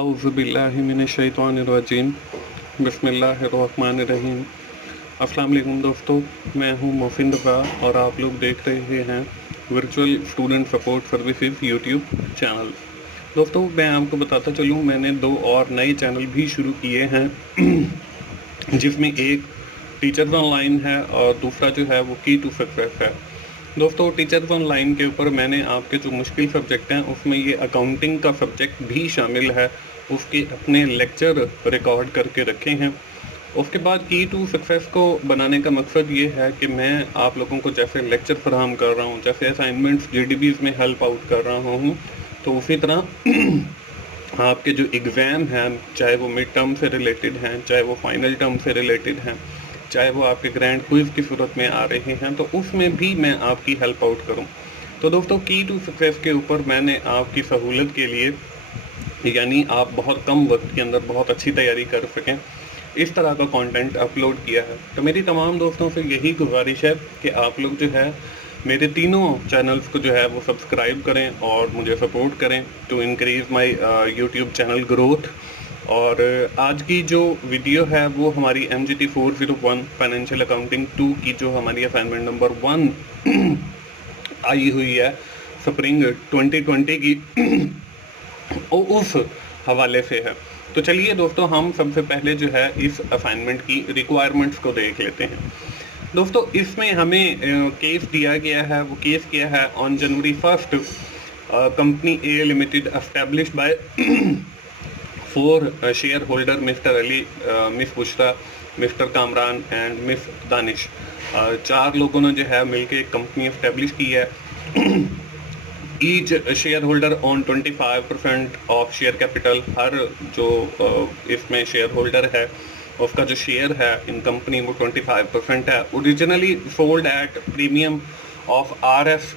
आऊज़ुबिल्लाहिमिनश्शैतानिर्रजीम बिस्मिल्लाहिर्रहमानिर्रहीम। अस्सलाम वालेकुम दोस्तों, मैं हूं मोहसिन रज़ा और आप लोग देख रहे हैं virtual student support services YouTube channel. दोस्तों, मैं आपको बताता चलूं, मैंने 2 और नए चैनल भी शुरू किए हैं जिसमें एक टीचर्स ऑनलाइन है और दूसरा जो है वो की टू सक्सेस है। दोस्तों, टीचर्स ऑनलाइन के ऊपर मैंने आपके जो मुश्किल सब्जेक्ट हैं उसमें ये अकाउंटिंग का सब्जेक्ट भी शामिल है, उसके अपने लेक्चर रिकॉर्ड करके रखे हैं। उसके बाद की टू सक्सेस को बनाने का मकसद ये है कि मैं आप लोगों को जैसे लेक्चर फराहम कर रहा हूँ, जैसे असाइनमेंट्स जीडीबीज़ में हेल्प आउट कर रहा हूँ, तो उसी तरह आपके जो एग्ज़ाम हैं, चाहे वो मिड टर्म से रिलेटेड हैं, चाहे वो फाइनल टर्म से रिलेटेड हैं, चाहे वो आपके ग्रैंड क्विज़ की सूरत में आ रहे हैं, तो उसमें भी मैं आपकी हेल्प आउट करूं। तो दोस्तों, की टू सक्सेस के ऊपर मैंने आपकी सहूलत के लिए, यानी आप बहुत कम वक्त के अंदर बहुत अच्छी तैयारी कर सकें, इस तरह का कंटेंट अपलोड किया है। तो मेरी तमाम दोस्तों से यही गुजारिश है कि आप लोग जो है मेरे तीनों चैनल्स को जो है वो सब्सक्राइब करें और मुझे सपोर्ट करें to increase my YouTube channel growth. और आज की जो वीडियो है वो हमारी MGT 401 फाइनेंशियल अकाउंटिंग 2 की जो हमारी असाइनमेंट नंबर 1 आई हुई है स्प्रिंग 2020 की उस हवाले से है। तो चलिए दोस्तों, हम सबसे पहले जो है इस असाइनमेंट की रिक्वायरमेंट्स को देख लेते हैं। दोस्तों, इसमें हमें केस दिया गया है, वो केस किया है on January 1 company A limited established bye 4 share holder mister Ali, miss Bushra, mister Kamran and miss Danish. 4 लोगों ने जो है मिलके कंपनी एस्टैब्लिश की है। Each share holder own 25% of share capital. हर जो इसमें शेयर होल्डर है उसका जो शेयर है इन कंपनी वो 25% है। Originally sold at premium of RS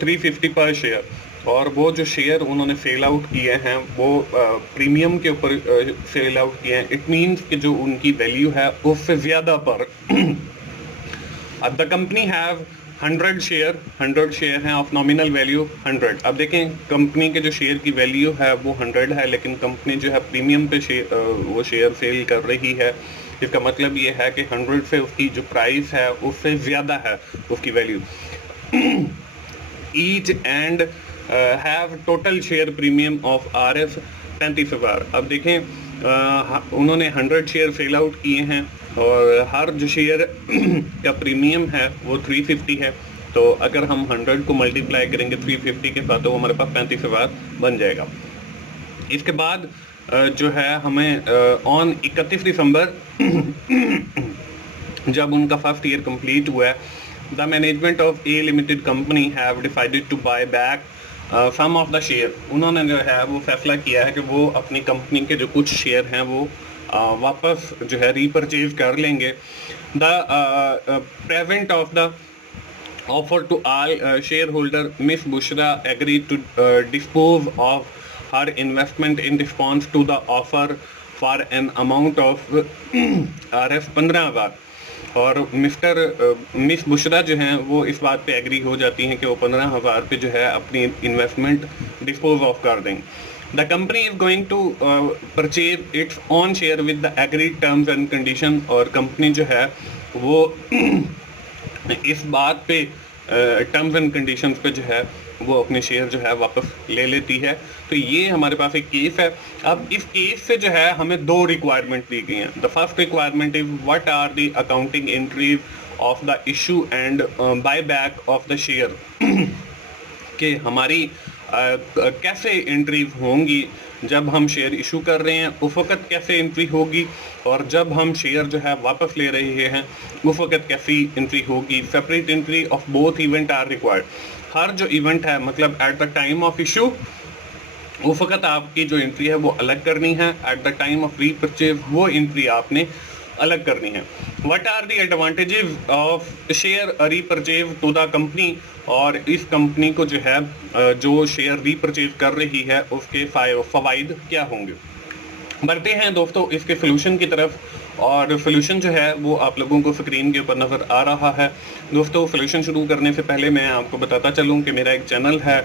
350 पर शेयर, और वो जो शेयर उन्होंने सेल आउट किए हैं वो प्रीमियम के ऊपर सेल आउट किए हैं। इट मीन्स कि जो उनकी वैल्यू है उससे ज़्यादा पर। अब द कंपनी हैव 100 शेयर हैं ऑफ नॉमिनल वैल्यू 100। अब देखें, कंपनी के जो शेयर की वैल्यू है वो 100 है, लेकिन कंपनी जो है प्रीमियम पे वो शेयर सेल कर रही है। इसका मतलब ये है कि 100 से उसकी जो प्राइस है उससे ज़्यादा है उसकी value. Each and have total share premium of RS 35,000। अब देखें, उन्होंने 100 शेयर सेल आउट किए हैं और हर जो शेयर का प्रीमियम है वो 350 है। तो अगर हम 100 को मल्टीप्लाई करेंगे 350 के साथ तो हमारे पास 35,000 बन जाएगा। इसके बाद जो है हमें ऑन 31 दिसंबर जब उनका फर्स्ट ईयर कंप्लीट हुआ है, the management of a limited company have decided to buy back some of the share. उन्होंने जो है वो फैसला किया है कि वो अपनी कंपनी के जो कुछ शेयर हैं वो वापस जो है रीपरचेज कर लेंगे। The present of the offer to all share holder miss Bushra agree to dispose of her investment in response to the offer for an amount of RS 15,000। और मिस बुशरा जो हैं वो इस बात पे एग्री हो जाती हैं कि वो 15,000 पे जो है अपनी इन्वेस्टमेंट डिस्पोज ऑफ कर देंगे। The company is going to purchase its on share with the agreed terms and condition. और कंपनी जो है वो इस बात पे टर्म्स एंड कंडीशंस पे जो है वो अपने शेयर जो है वापस ले लेती है। तो ये हमारे पास एक केस है। अब इस केस से जो है हमें 2 रिक्वायरमेंट दी गई हैं। The first requirement is what are the accounting entries of the issue and buy back of the share. कि हमारी कैसे एंट्रीज होंगी जब हम शेयर इशू कर रहे हैं, उस वक्त कैसे एंट्री होगी, और जब हम शेयर जो है वापस ले रहे हैं उस वक्त कैसी एंट्री होगी। Separate entry of both event are required. हर जो इवेंट है, मतलब at the time of issue उस वक्त आपकी जो एंट्री है वो अलग करनी है, at the time of repurchase वो एंट्री आपने अलग करनी है। What are the advantages of share repurchase to the company. और इस कंपनी को जो है जो शेयर रीपरचेज कर रही है उसके फ़वाइद क्या होंगे। बढ़ते हैं दोस्तों इसके सोल्यूशन की तरफ। और सोल्यूशन जो है वो आप लोगों को स्क्रीन के ऊपर नज़र आ रहा है। दोस्तों, सोल्यूशन शुरू करने से पहले मैं आपको बताता चलूँ कि मेरा एक चैनल है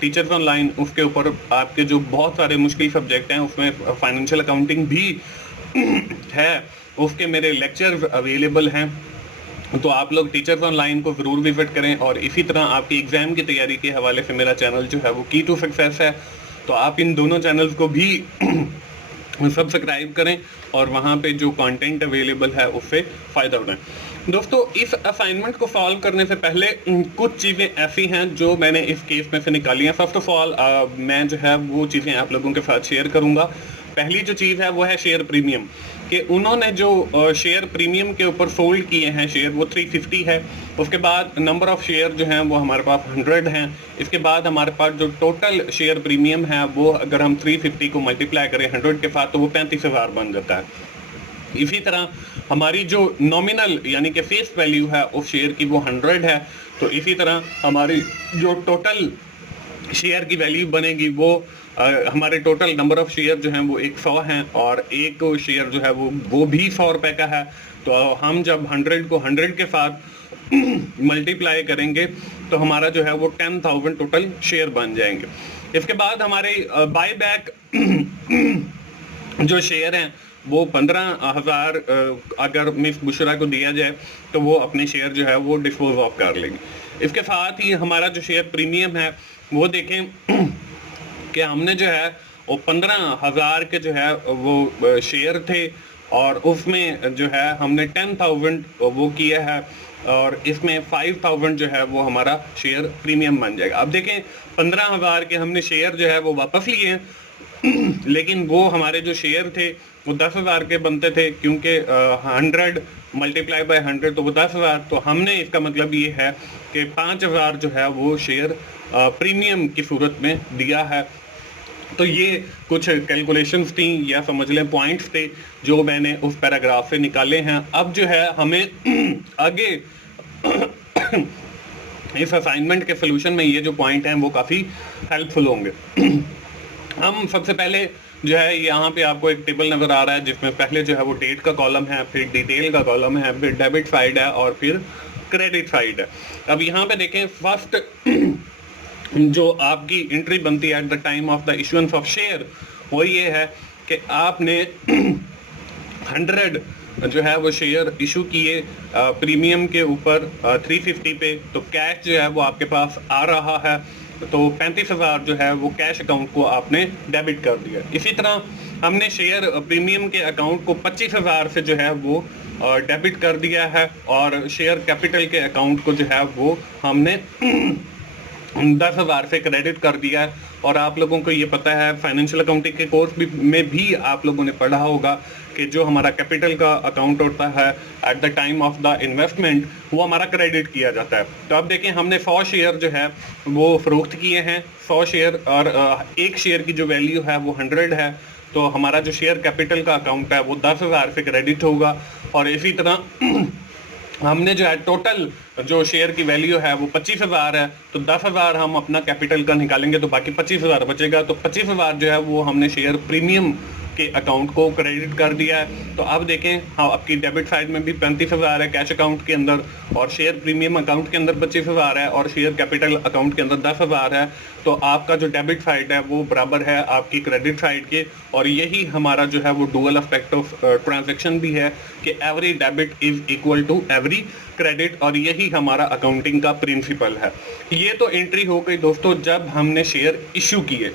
टीचर्स ऑनलाइन, उसके ऊपर आपके जो बहुत सारे मुश्किल सब्जेक्ट हैं उसमें फाइनेंशियल अकाउंटिंग भी है, उसके मेरे लेक्चर अवेलेबल हैं। तो आप लोग टीचर्स ऑनलाइन को ज़रूर विजिट करें। और इसी तरह आपकी एग्ज़ाम की तैयारी के हवाले से मेरा चैनल जो है वो की टू सक्सेस है, तो आप इन दोनों चैनल्स को भी सब्सक्राइब करें और वहाँ पे जो कंटेंट अवेलेबल है उससे फ़ायदा उठाएं। दोस्तों, इस असाइनमेंट को सॉल्व करने से पहले कुछ चीज़ें ऐसी हैं जो मैंने इस केस में से निकाली हैं। फर्स्ट ऑफ ऑल मैं जो है वो चीज़ें आप लोगों के साथ शेयर करूँगा। पहली जो चीज़ है वो है शेयर प्रीमियम, कि उन्होंने जो शेयर प्रीमियम के ऊपर फोल्ड किए हैं शेयर, वो 350 है। उसके बाद नंबर ऑफ़ शेयर जो हैं वो हमारे पास 100 हैं। इसके बाद हमारे पास जो टोटल शेयर प्रीमियम है वो अगर हम 350 को मल्टीप्लाई करें 100 के साथ तो वो 35,000 बन जाता है। इसी तरह हमारी जो नॉमिनल यानी कि फेस वैल्यू है उस शेयर की वो 100 है। तो इसी तरह हमारी जो टोटल शेयर की वैल्यू बनेगी वो हमारे टोटल नंबर ऑफ़ शेयर जो हैं वो 100 हैं और एक शेयर जो है वो भी 100 रुपये का है। तो हम जब 100 को 100 के साथ मल्टीप्लाई करेंगे तो हमारा जो है वो 10,000 टोटल शेयर बन जाएंगे। इसके बाद हमारे बाय बैक जो शेयर हैं वो 15,000 अगर मिस बुशरा को दिया जाए तो वो अपने शेयर जो है वो डिस्पोज ऑफ कर लेंगे। इसके साथ ही हमारा जो शेयर प्रीमियम है वो देखें कि हमने जो है वो 15,000 के जो है वो शेयर थे और उसमें जो है हमने 10,000 वो किया है और इसमें 5,000 जो है वो हमारा शेयर प्रीमियम बन जाएगा। अब देखें 15,000 के हमने शेयर जो है वो वापस लिए हैं लेकिन वो हमारे जो शेयर थे वो 10,000 के बनते थे, क्योंकि 100 मल्टीप्लाई बाय 100 तो वो 10,000। तो हमने इसका मतलब ये है कि 5,000 जो है वो शेयर प्रीमियम की सूरत में दिया है। तो ये कुछ कैलकुलेशंस थी या समझ लें पॉइंट्स थे जो मैंने उस पैराग्राफ से निकाले हैं। अब जो है हमें आगे इस असाइनमेंट के सोल्यूशन में ये जो पॉइंट हैं वो काफ़ी हेल्पफुल होंगे। हम सबसे पहले जो है यहाँ पे आपको एक टेबल नज़र आ रहा है जिसमें पहले जो है वो डेट का कॉलम है, फिर डिटेल का कॉलम है, फिर डेबिट साइड है और फिर क्रेडिट साइड है। अब यहाँ पे देखें फर्स्ट जो आपकी एंट्री बनती है at the time of the issuance of share वो ये है कि आपने 100 जो है वो शेयर इशू किए प्रीमियम के ऊपर 350 पे, तो कैश जो है वो आपके पास आ रहा है, तो 35,000 जो है वो कैश अकाउंट को आपने डेबिट कर दिया। इसी तरह हमने शेयर प्रीमियम के अकाउंट को 25,000 से जो है वो डेबिट कर दिया है और शेयर कैपिटल के अकाउंट को जो है वो हमने 10,000 से क्रेडिट कर दिया है। और आप लोगों को ये पता है फाइनेंशियल अकाउंटिंग के कोर्स में भी आप लोगों ने पढ़ा होगा कि जो हमारा कैपिटल का अकाउंट होता है at the time of the investment वो हमारा क्रेडिट किया जाता है। तो अब देखें हमने 100 शेयर जो है वो फरोख्त किए हैं, 100 शेयर, और एक शेयर की जो वैल्यू है वो 100 है, तो हमारा जो शेयर कैपिटल का अकाउंट है वो 10,000 से क्रेडिट होगा। और इसी तरह हमने जो है टोटल जो शेयर की वैल्यू है वो 25,000 है, तो 10,000 हम अपना कैपिटल का निकालेंगे तो बाकी 25,000 बचेगा। तो 25,000 जो है वो हमने शेयर प्रीमियम के अकाउंट को क्रेडिट कर दिया है। तो अब देखें हाँ आपकी डेबिट साइड में भी 35,000 है कैश अकाउंट के अंदर, और शेयर प्रीमियम अकाउंट के अंदर 25,000 है और शेयर कैपिटल अकाउंट के अंदर 10,000 है। तो आपका जो डेबिट साइड है वो बराबर है आपकी क्रेडिट साइड के, और यही हमारा जो है वो डुअल एस्पेक्ट ऑफ ट्रांजैक्शन भी है कि every debit is equal to every credit, और यही हमारा अकाउंटिंग का प्रिंसिपल है। ये तो एंट्री हो गई दोस्तों जब हमने शेयर इशू किए।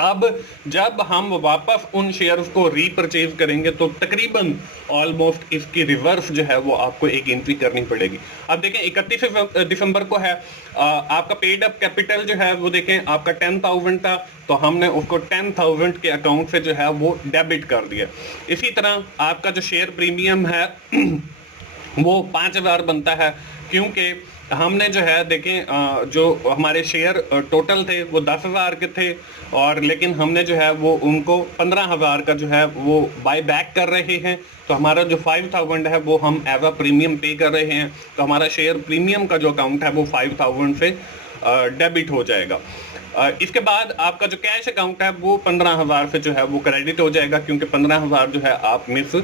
अब जब हम वापस उन शेयर्स को रीपरचेज करेंगे तो तकरीबन ऑलमोस्ट इसकी रिवर्स जो है वो आपको एक एंट्री करनी पड़ेगी। अब देखें 31 दिसंबर को है आपका पेड अप कैपिटल जो है वो देखें आपका 10,000 था, तो हमने उसको 10,000 के अकाउंट से जो है वो डेबिट कर दिया। इसी तरह आपका जो शेयर प्रीमियम है वो 5,000 बनता है, क्योंकि हमने जो है देखें जो हमारे शेयर टोटल थे वो 10,000 के थे, और लेकिन हमने जो है वो उनको 15,000 का जो है वो बाय बैक कर रहे हैं, तो हमारा जो 5,000 है वो हम एज अ प्रीमियम पे कर रहे हैं, तो हमारा शेयर प्रीमियम का जो अकाउंट है वो 5,000 से डेबिट हो जाएगा। इसके बाद आपका जो कैश अकाउंट है वो 15,000 से जो है वो क्रेडिट हो जाएगा, क्योंकि 15,000 जो है आप मिस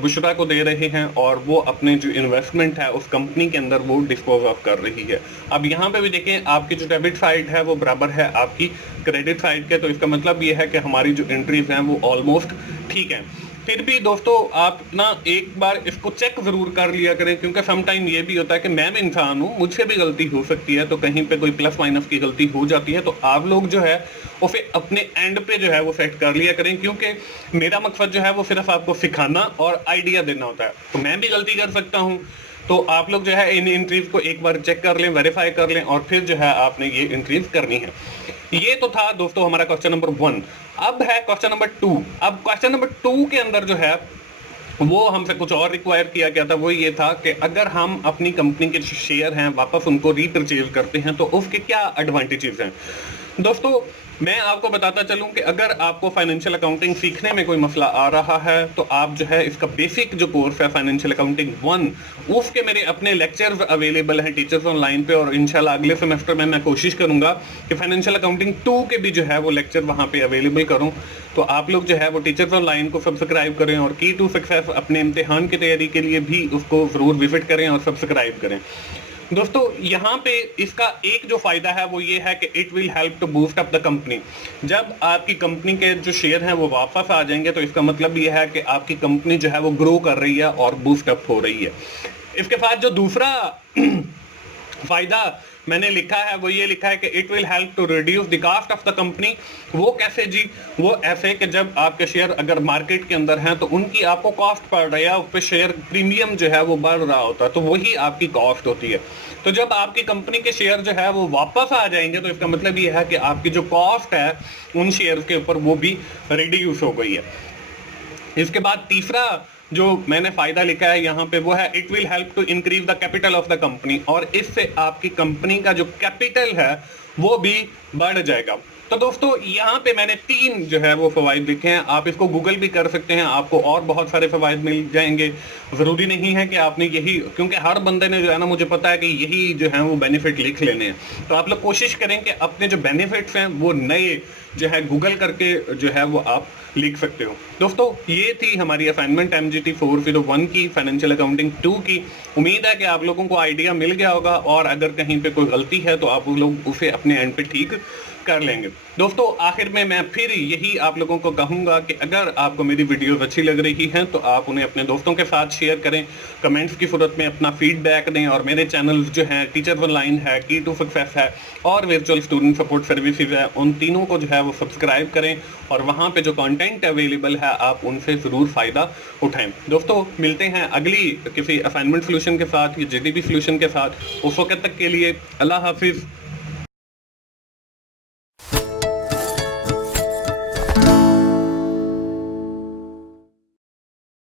बुशरा को दे रहे हैं और वो अपने जो इन्वेस्टमेंट है उस कंपनी के अंदर वो डिस्पोज ऑफ कर रही है। अब यहाँ पे भी देखें आपकी जो डेबिट साइड है वो बराबर है आपकी क्रेडिट साइड के, तो इसका मतलब ये है कि हमारी जो एंट्रीज हैं वो ऑलमोस्ट ठीक है। फिर भी दोस्तों आप ना एक बार इसको चेक जरूर कर लिया करें, क्योंकि सम टाइम ये भी होता है कि मैं भी इंसान हूँ, मुझसे भी गलती हो सकती है, तो कहीं पे कोई प्लस माइनस की गलती हो जाती है, तो आप लोग जो है उसे अपने एंड पे जो है वो सेट कर लिया करें, क्योंकि मेरा मकसद जो है वो सिर्फ आपको सिखाना और आइडिया देना होता है। तो मैं भी गलती कर सकता हूँ, तो आप लोग जो है इन एंट्रीज को एक बार चेक कर लें, वेरीफाई कर लें और फिर जो है आपने ये एंट्रीज करनी है। ये तो था दोस्तों हमारा क्वेश्चन नंबर 1। अब है क्वेश्चन नंबर 2। अब क्वेश्चन नंबर 2 के अंदर जो है वो हमसे कुछ और रिक्वायर किया गया था, वो ये था कि अगर हम अपनी कंपनी के जो शेयर हैं वापस उनको रीपरचेज करते हैं तो उसके क्या एडवांटेजेस हैं। दोस्तों मैं आपको बताता चलूं कि अगर आपको फाइनेंशियल अकाउंटिंग सीखने में कोई मसला आ रहा है तो आप जो है इसका बेसिक जो कोर्स है फाइनेंशियल अकाउंटिंग 1 उसके मेरे अपने लेक्चर्स अवेलेबल हैं टीचर्स ऑनलाइन पे, और इंशाल्लाह अगले सेमेस्टर में मैं कोशिश करूंगा कि फाइनेंशियल अकाउंटिंग 2 के भी जो है वो लेक्चर वहां पे अवेलेबल करूं। तो आप लोग जो है वो टीचर्स ऑनलाइन को सब्सक्राइब करें और की टू सक्सेस अपने इम्तिहान की तैयारी के लिए भी उसको जरूर विजिट करें और सब्सक्राइब करें। दोस्तों यहाँ पे इसका एक जो फायदा है वो ये है कि it will help to boost up the company. जब आपकी कंपनी के जो शेयर हैं वो वापस आ जाएंगे तो इसका मतलब ये है कि आपकी कंपनी जो है वो ग्रो कर रही है और बूस्ट अप हो रही है। इसके साथ जो दूसरा फायदा मैंने लिखा है वो ये लिखा है कि it will help to reduce the cost of the company. वो कैसे जी? वो ऐसे कि जब आपके शेयर अगर मार्केट के अंदर हैं तो उनकी आपको कॉस्ट पड़ रही है, उस पर शेयर प्रीमियम जो है वो बढ़ रहा होता है, तो वही आपकी कॉस्ट होती है। तो जब आपकी कंपनी के शेयर जो है वो वापस आ जाएंगे तो इसका मतलब ये है कि आपकी जो कॉस्ट है उन शेयर के ऊपर वो भी रिड्यूस हो गई है। इसके बाद तीसरा जो मैंने फायदा लिखा है यहाँ पे वो है it will help to increase the capital of the company, और इससे आपकी कंपनी का जो कैपिटल है वो भी बढ़ जाएगा। तो दोस्तों यहाँ पे मैंने 3 जो है वो फवाइद लिखे हैं, आप इसको गूगल भी कर सकते हैं, आपको और बहुत सारे फवाइद मिल जाएंगे। ज़रूरी नहीं है कि आपने यही, क्योंकि हर बंदे ने जो है ना मुझे पता है कि यही जो है वो बेनिफिट लिख लेने हैं, तो आप लोग कोशिश करें कि अपने जो बेनिफिट्स हैं वो नए जो है गूगल करके जो है वो आप लिख सकते हो। दोस्तों ये थी हमारी असाइनमेंट MGT 401 की फाइनेंशियल अकाउंटिंग 2 की। उम्मीद है कि आप लोगों को आइडिया मिल गया होगा, और अगर कहीं पे कोई गलती है तो आप लोग उसे अपने एंड पे ठीक कर लेंगे। दोस्तों आखिर में मैं फिर यही आप लोगों को कहूंगा कि अगर आपको मेरी वीडियोस अच्छी लग रही हैं तो आप उन्हें अपने दोस्तों के साथ शेयर करें, कमेंट्स की सूरत में अपना फीडबैक दें, और मेरे चैनल्स जो हैं टीचर्स ऑनलाइन है, की टू सक्सेस है और वर्चुअल स्टूडेंट सपोर्ट सर्विसेज है, उन तीनों को जो है वो सब्सक्राइब करें, और वहाँ पे जो कंटेंट अवेलेबल है आप उनसे ज़रूर फ़ायदा उठाएं। दोस्तों मिलते हैं अगली किसी असाइनमेंट सोल्यूशन के साथ या GDP सोल्यूशन के साथ। उस वक्त तक के लिए अल्लाह हाफिज़।